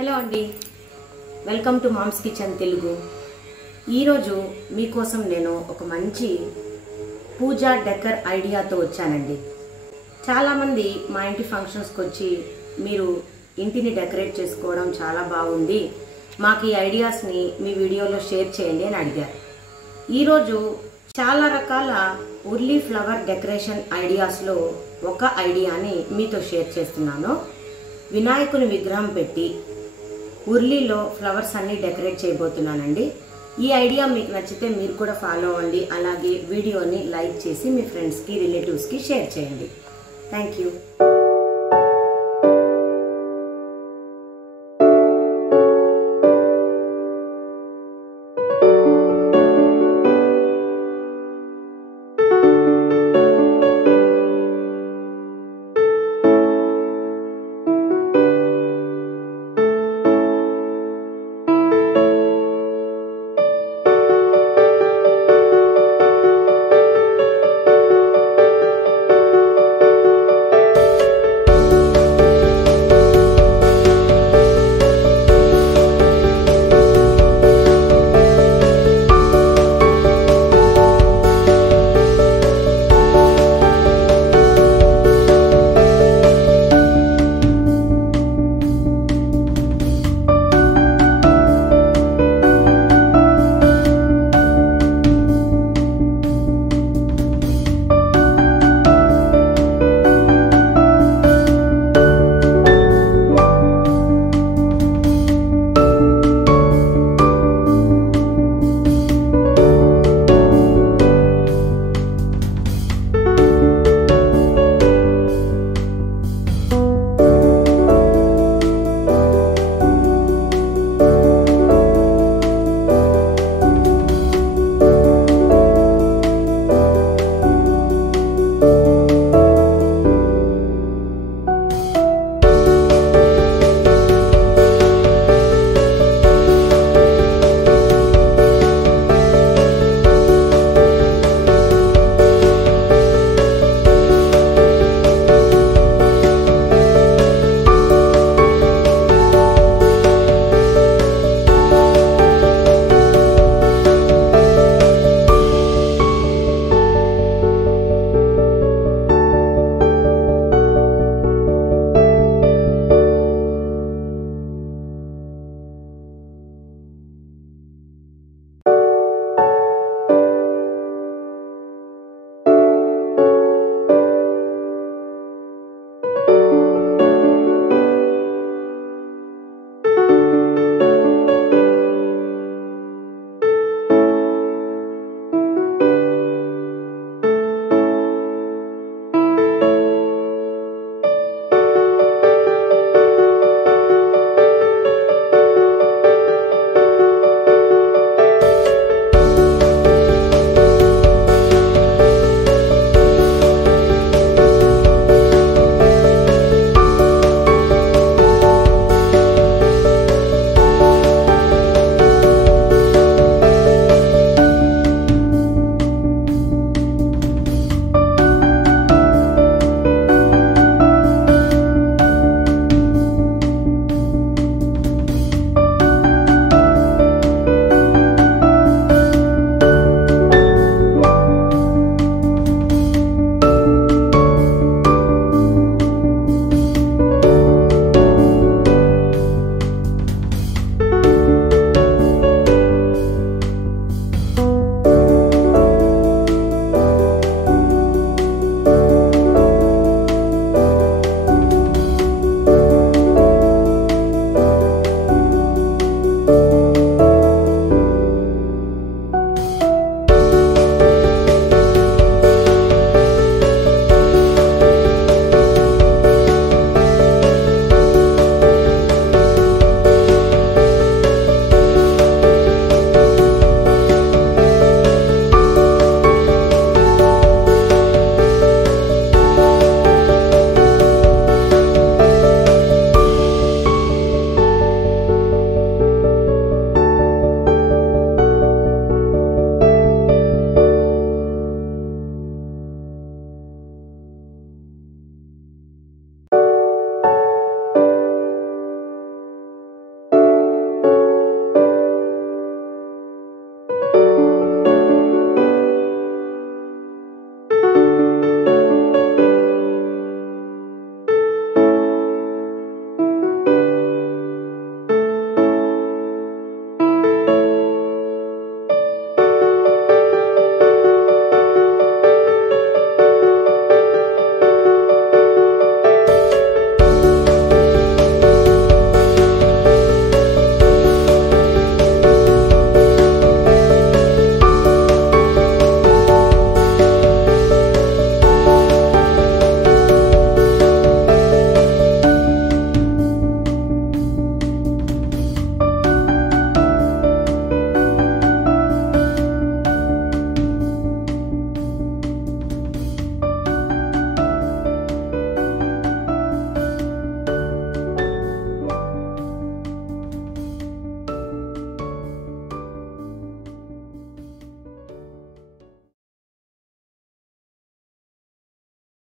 Hello అండి, welcome to moms kitchen Telugu. ఈరోజు మీకోసం నేను ఒక మంచి పూజా డెకర్ ఐడియాతో వచ్చానండి. చాలామంది మా ఇంటి ఫంక్షన్స్కి వచ్చి మీరు ఇంటిని డెకరేట్ చేసుకోవడం చాలా బాగుంది, మాకు ఈ ఐడియాస్ని మీ వీడియోలో షేర్ చేయండి అని అడిగారు. ఈరోజు చాలా రకాల ఉర్లీ ఫ్లవర్ డెకరేషన్ ఐడియాస్లో ఒక ఐడియాని మీతో షేర్ చేస్తున్నాను. వినాయకుని విగ్రహం పెట్టి ఉర్లీలో ఫ్లవర్స్ అన్ని డెకరేట్ చేయబోతున్నానండి. ఈ ఐడియా మీకు నచ్చితే మీరు కూడా ఫాలో అవ్వండి. అలాగే వీడియోని లైక్ చేసి మీ ఫ్రెండ్స్కి రిలేటివ్స్కి షేర్ చేయండి. Thank you.